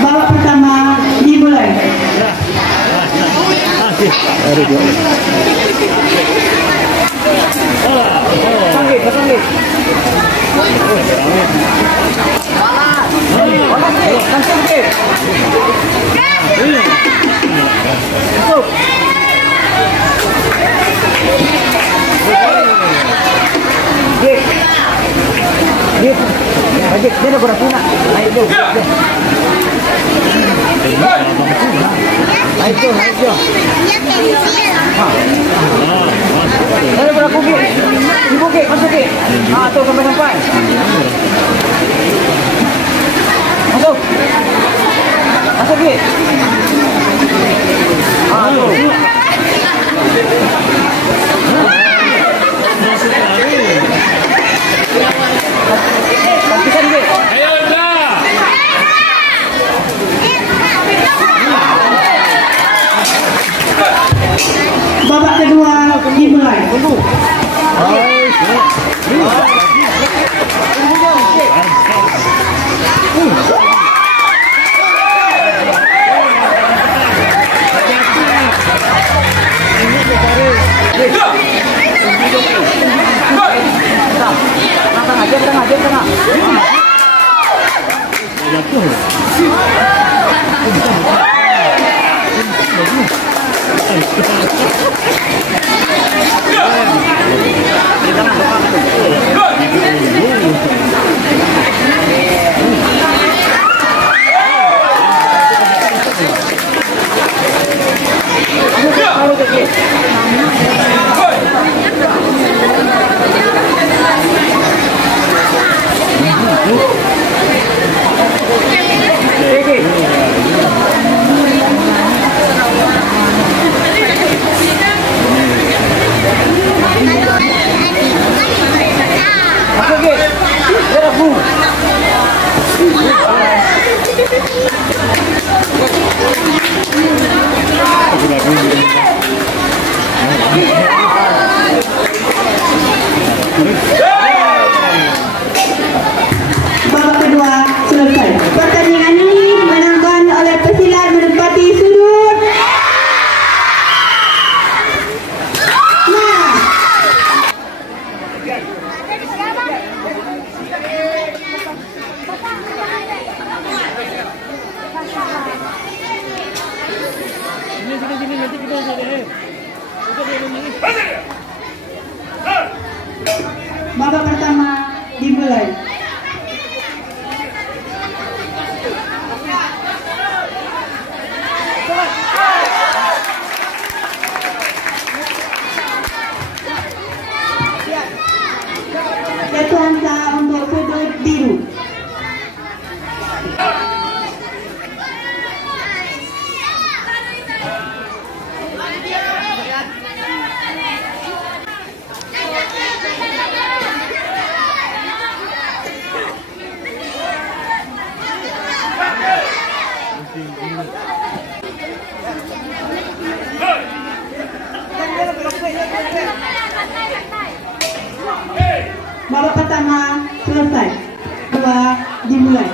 Babak pertama dimulai. Dia ada berapa nak? Naik tu. Naik tu. Ada berapa bukit? Di bukit, masuk bukit. Tu sampai. Masuk bukit. Tu. Pastikan bukit. Ayo dah. Babak kedua dimulai. Tengah. Babak kedua selesai. Pertandingan ini dimenangkan oleh Pesilat menempati sudut. Babak pertama dimulai. Jatuh angka untuk sudut biru. Babak pertama selesai. Kedua dimulai.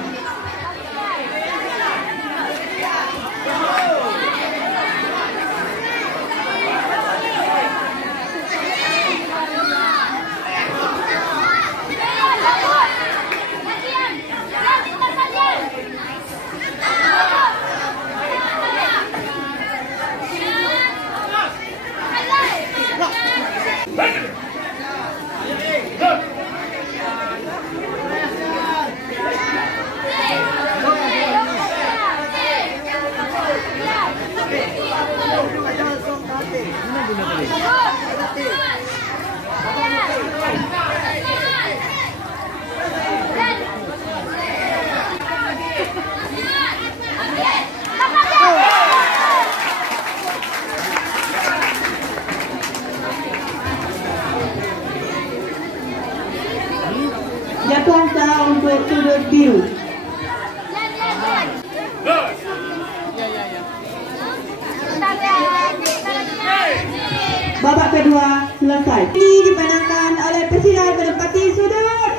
Jatuh angka untuk sudut biru. Babak kedua selesai. Ini dimenangkan oleh Pesilat menempati sudut.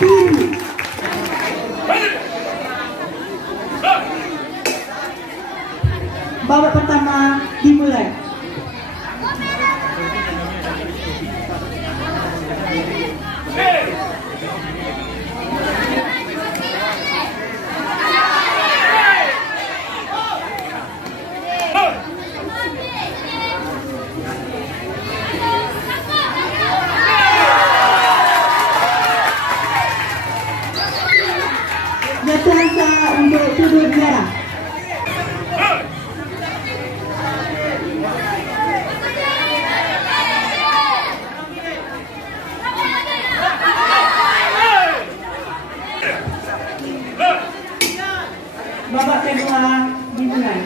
Biru. Babak pertama dimulai. Jatuhan sah untuk sudut merah. Babak kedua dimulai.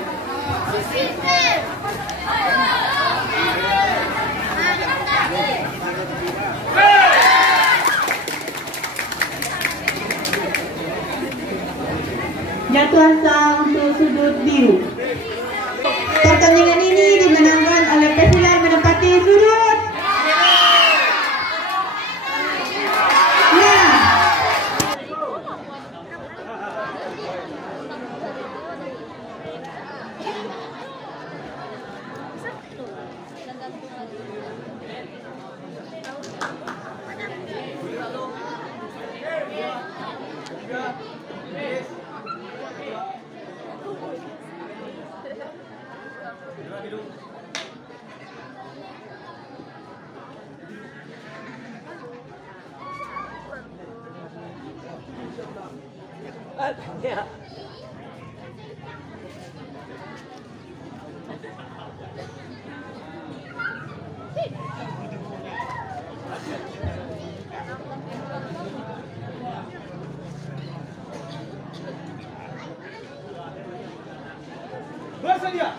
Jatuhan sah untuk sudut biru. Pertandingan ini dimenangkan oleh Pesilat menempati sudut merah. Bersedia.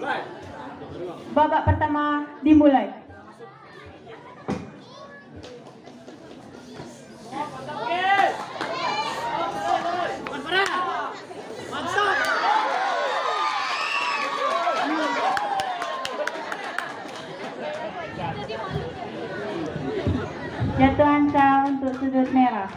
Mulai. Babak pertama dimulai. Jatuhan sah untuk sudut merah.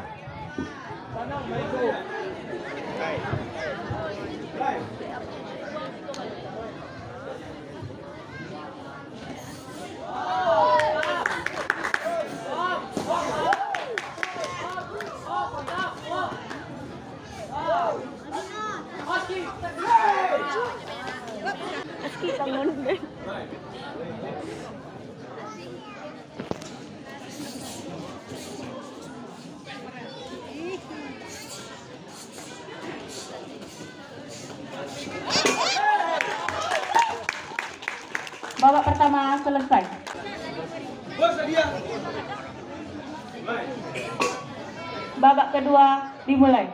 Babak pertama selesai. Bersedia. Mulai. Babak kedua dimulai.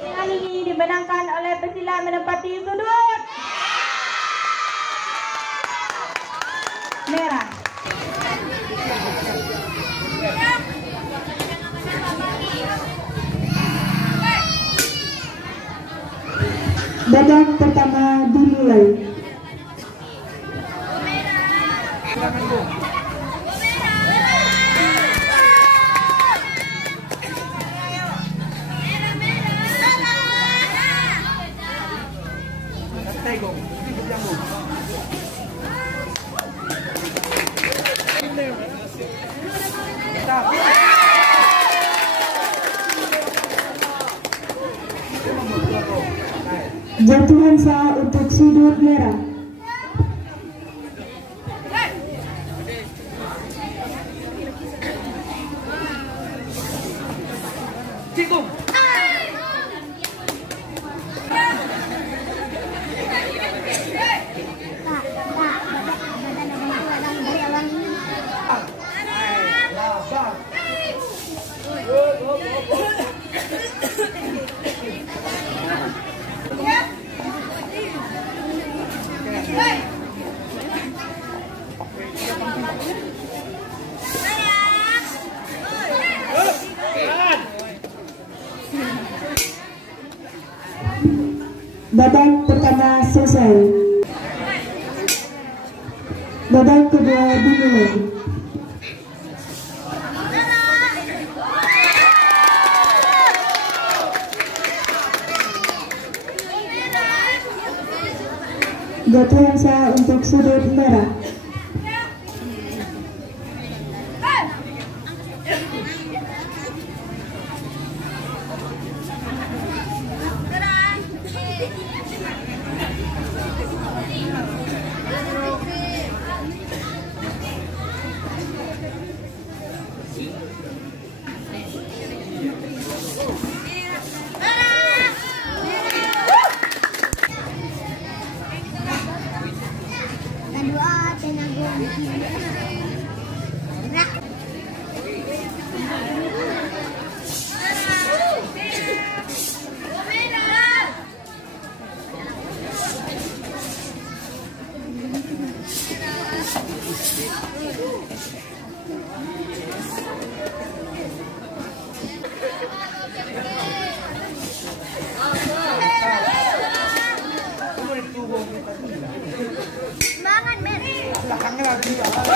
Pertandingan ini dimenangkan oleh Pesilat menempati sudut merah. Babak pertama dimulai. Jatuhan sah untuk sudut merah. Babak pertama selesai. Babak kedua dimulai. Gatuan sah untuk sudut merah.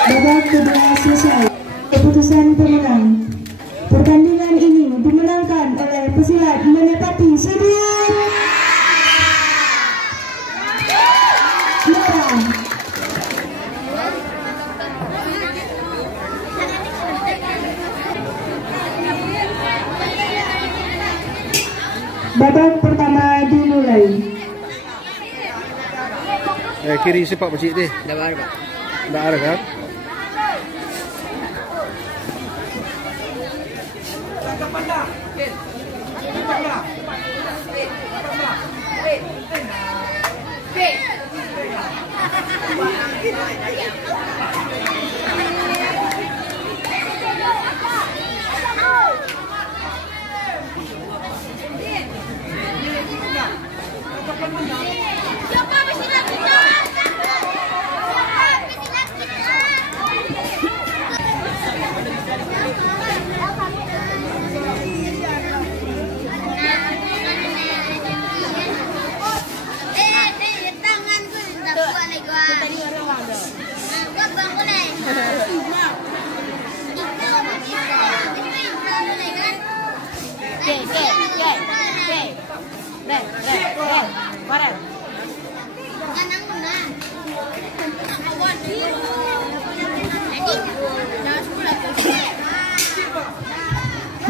Babak kedua selesai. Keputusan pemenang. Pertandingan ini dimenangkan oleh pesilat menepati sudut merah. Babak pertama dimulai. Kiri sepak macam ni. Dah baru Pak. Dah ada kan?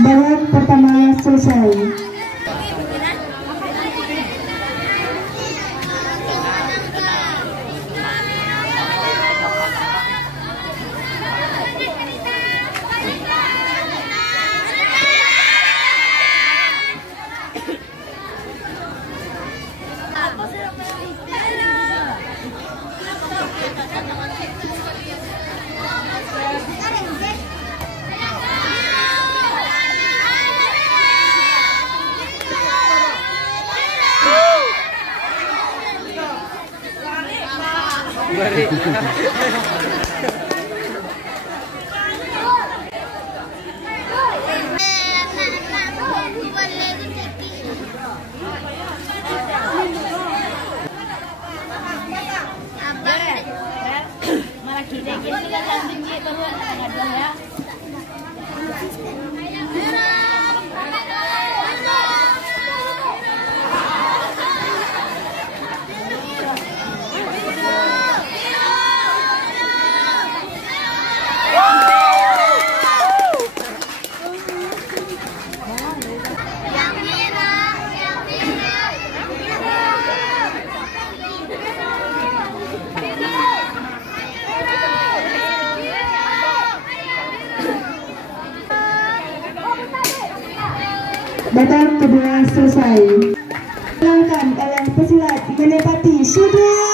Babak pertama selesai. Malah kita gini kan tinggi baru ada ya. Babak kedua selesai. Dimenangkan oleh pesilat menepati sudut